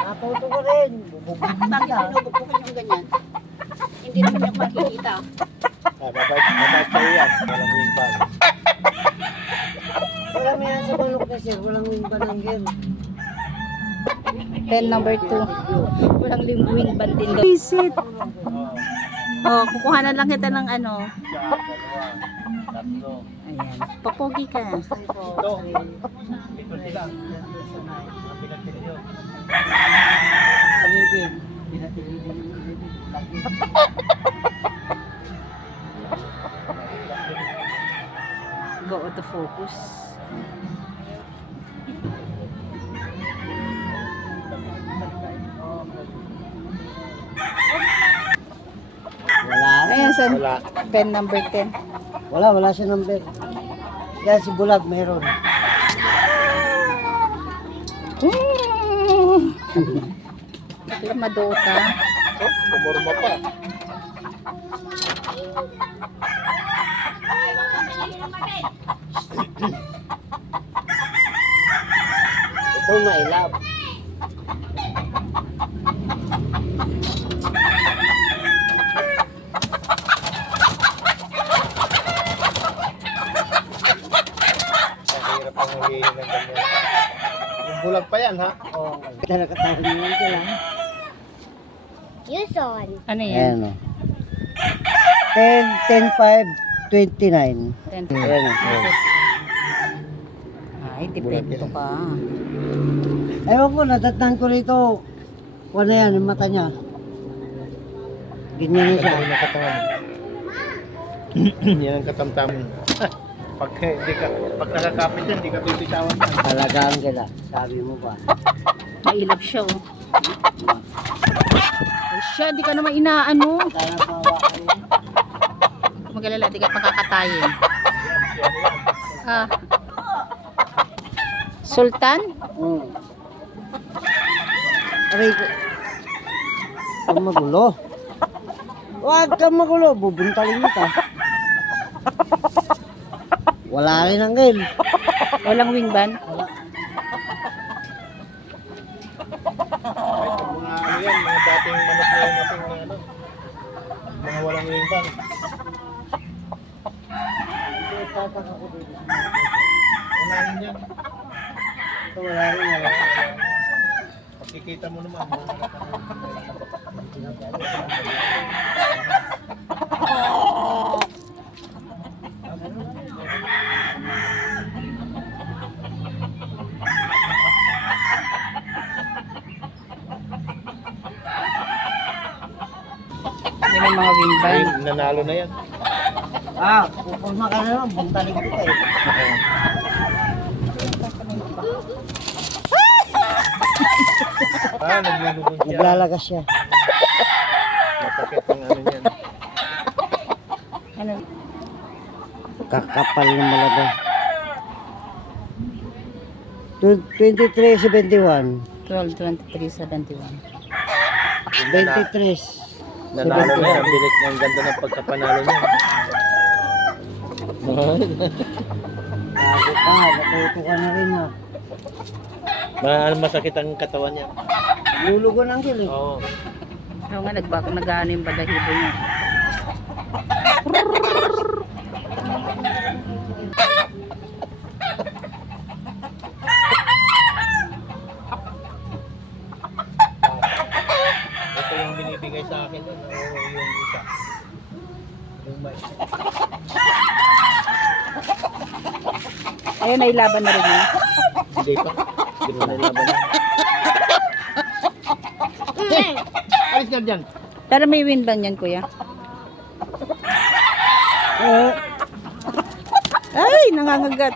Natuto ko rin. Bakit sinubukan yung ganyan? Hindi naman yung makikita. Mabait sa'yo yan. Walang wingman. Wala mo yan sa manok na sir. Walang wingban ng game. Pen number 2. Walang lingwing bandin. Visit. Oh, kukuha na lang kita ng ano. Dalawa. Tatlo. Ayan. Papogi ka. Ito. Ito sila. Ang pinagpili yun. Alibin. Pinatili-dili. Go auto focus. Wala. Ayan sa Wala. pen number 10. Wala siya number. Kaya si Bulag meron. Wala madota. Umurma pa. Ito mailap. Mahirap ang hulihin ng ganyan. Yung bulag pa yan, ha? Oo. Talaga tayo naman sila. Ano yan? Ayan o. 10, 10, 5, 29. 10. Ayan o. Ay, dependo ka. Ewan ko, natatnan ko rito. Kuha na yan, yung mata niya. Ganyan na siya. Yan ang katawan. Yan ang katamtaman. Pag nakakapit yan, hindi ka bibitawan yan. Talagang sila. Sabi mo pa. Mailap siya oh. Ay siya, di ka naman inaano. Sana pawakan mo. Magalala, di ka pakakatayin. Ah. Sultan? Aray ko. Huwag magulo. Huwag kang magulo. Bubuntalin kita. Wala rin ang game. Walang wingban? Wala. Mga ano yan, mga dating manok na yung ating ano. Mga walang wingban. Tataka ko dito. Wala rin yan. Ito wala rin. Wala. Pagkikita mo naman. Hindi may mga wingban. Ay, nanalo na yan. Pupulma ka na naman. Buntalin kita eh. Naglulubog siya. Naglalagas siya. Masakit ang ano niyan. Ano? Kakapal ng malaga. 23-71. 12, 23, 71. 23. Nanalo na yan. Bilis ng ganda ng pagkapanalo niya. Bago ka. Natuto ka na rin ha. Masakit ang katawan niya. Lulugo ng kilig. Oo. Oo nga, nag-ano yung balahibo niya. Ito yung binibigay sa akin. Yung isa. Yung may. Ayun, nailaban na rin yun. Hindi pa. Hindi mo nalaban yan. Alis na dyan. Pero may wingban yan, kuya. Ay, nangangagat.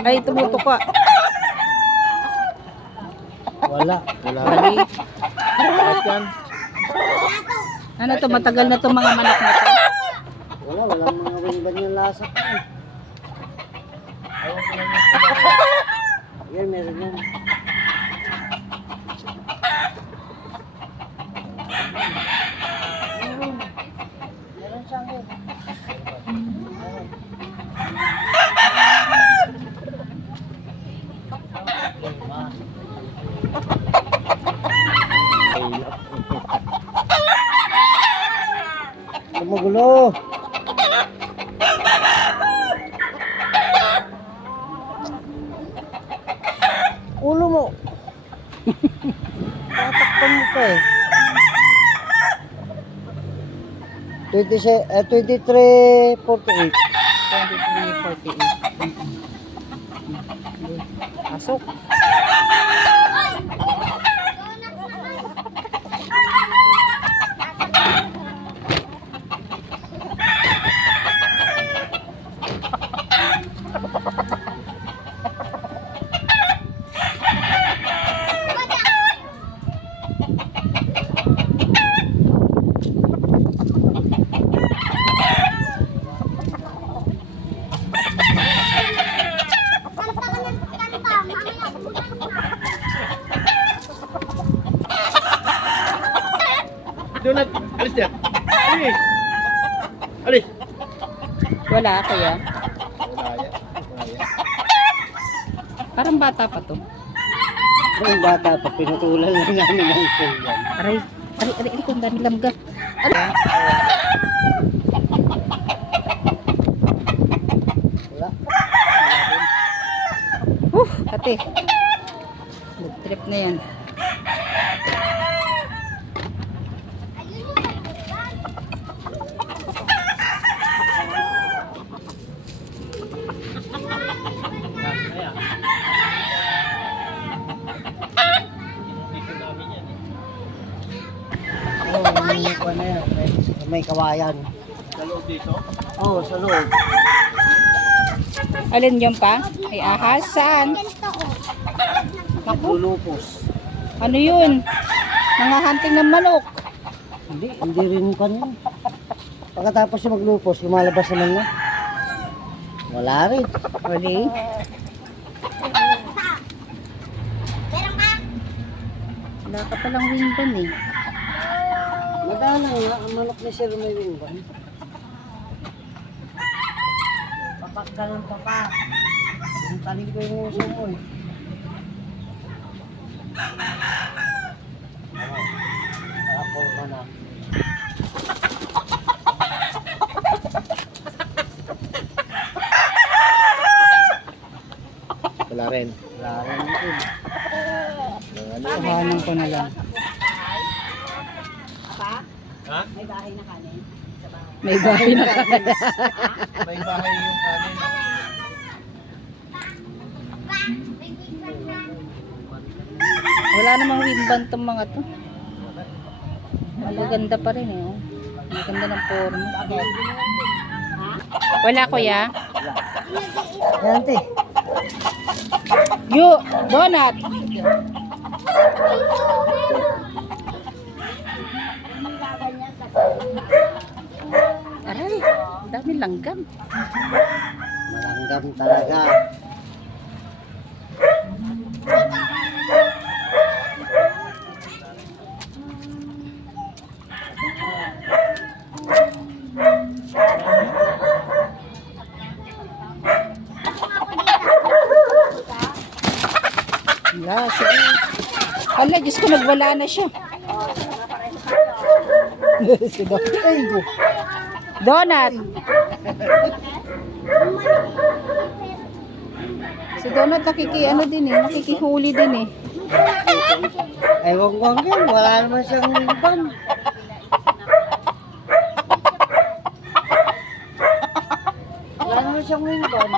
Ay, tumutok ka. Wala. Wala. Bali. Alis yan. Ano to, matagal na to mga manok na to. Wala. Walang mga wingban yung lasa ko eh. Ayaw ko lang yung kumain. Yan, meron yan. Meron siyang yun. 23.48. 23.48. Pasok. Donut, alis dyan. Alis. Alis. Wala kaya. Wala yan. Wala yan. Parang bata pa to. Yung bata pa, pinutulan lang namin ang yan. Aray. Aray, kung dami lamga. Aray. Wala. Kate. Good trip na yan. Ano yan, may kawayan. Sa loob dito. Oo, sa loob. Alin yun pa? Ay ahas. Saan? Naku. Lulupos. Ano yun? Mga hunting ng manok. Hindi rin pa niya. Pagkatapos yung maglupos, lumalabas naman na. Wala rin. Uli. Wala ka palang wingban eh. Madala nga, ang manok ni Sir may wingban. Papak ka ng papak. Yung talig ko yung uso mo eh. Nakapol ka na. Wala rin. Wala rin ito. Kuhanan ko na lang. Ha? May bahay na kanin. May bahay yung kanin. Wala namang wingban tong mga to. Magaganda pa rin eh. Oh. Ang ganda ng forma. Wala kuya? Yan, te. Yo, donut. Aray, dami langgam. Malanggam talaga. Wala, sige. Hala, Diyos ko, nagwala na siya. Si Doc. Ay, go. Donut. Si Donut ano din eh, nakikihuli din eh. Ewan ko yan, wala naman siyang wingban. Wala naman siyang wingban.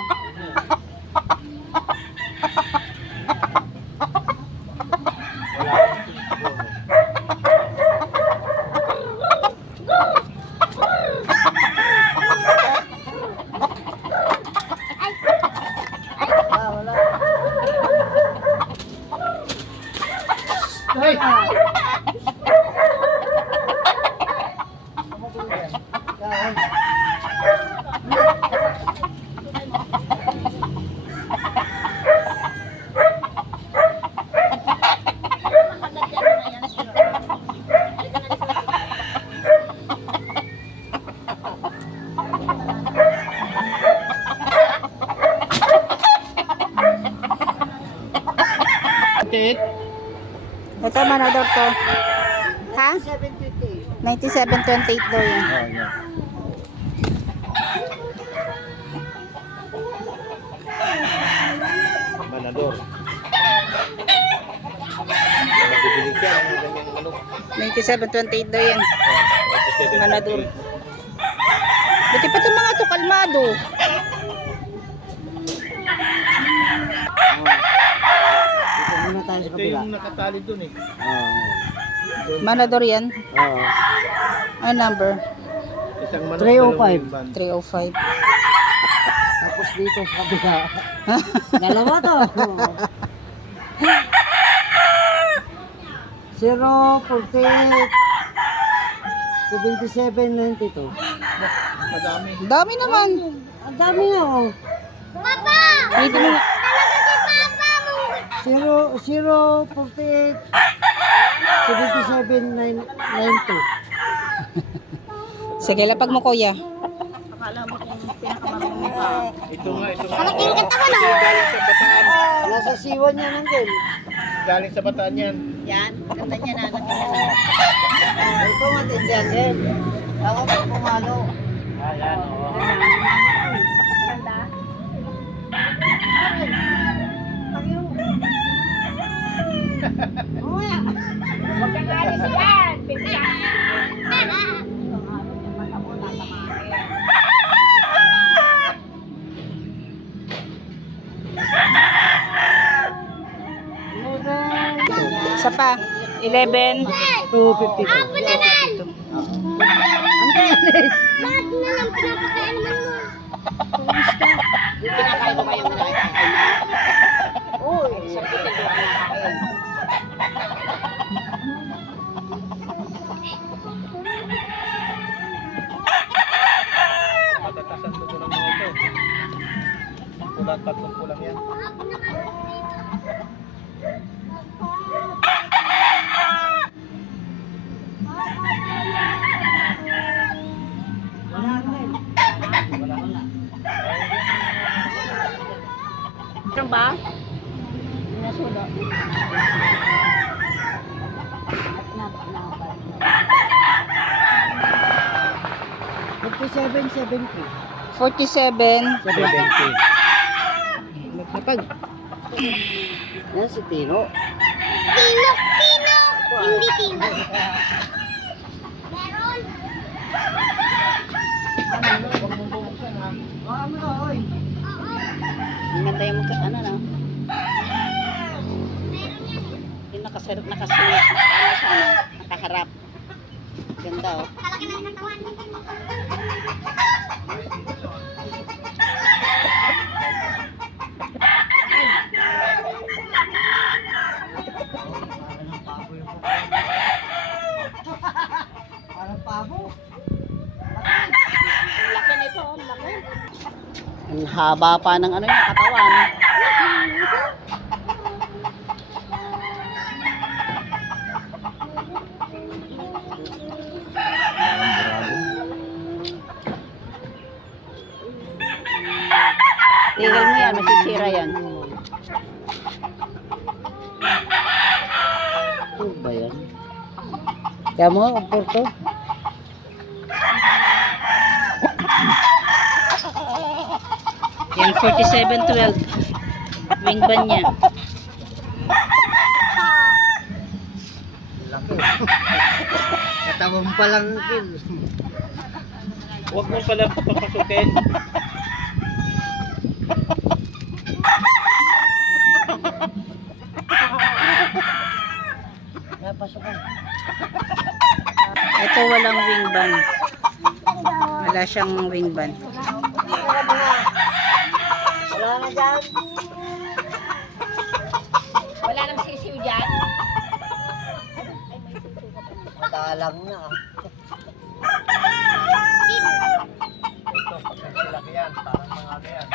Wala. Hey! Tit. Ito, manador to. Ha? 750. 97.28 daw yun. Oh, yeah. Manador. Magbibili ka ng ganyang manok. 97.28 daw yan. Oh, 97. Manador. Buti pa itong mga to, kalmado. Dito muna tayo sa Ito kabila. yung nakatali dun eh. Manador yan. Oo. Ano number? Isang manok, 305. dalawang ban. 305. Tapos dito sa kabila. Dalawa to. 048 7792. Madami. Dami naman. Ang dami nga oh. Dito mo. 048 7792. Sige, lapag mo kuya. Ito nga. Ito yung galing sa bataan. Nasa siwan niya nandun. Galing sa bataan yan. Yan, ganda niya na. Ito matindihan din. Ako pag pumalo. Ayan oh. Huwag kang alis yan. Isa pa. 11. 252. Ang tenis. Kinakain mo ba yung kinakain mo? Uy, isang putin ko kinakain. Matatasan ko lang mga ito. Kulang, tatlong kulang yan. Ano ba? Nasulo. 4770. 47. 70. Lapag. Yan si Tino. Hindi tino. Maganda yung ano na. Yung nakaharap, ano siya, ano, nakaharap. Ganda oh. Kalaki ng katawan. Parang pabo. Laki nito, laki. Ang haba pa ng ano yung katawan. Tigil mo yan, masisira yan. Ano ba yan? Kaya mo, ang porto. Yan, 4712. Wing ban niya. Laki. Katawan pa lang kin. Huwag mo pala papasukin. Napasok ka. Ito walang wing ban. Wala siyang wing ban. Wala na dyan. Wala nang sisiw dyan. Madalang na. Ito, pag silaki yan, parang mga ano yan.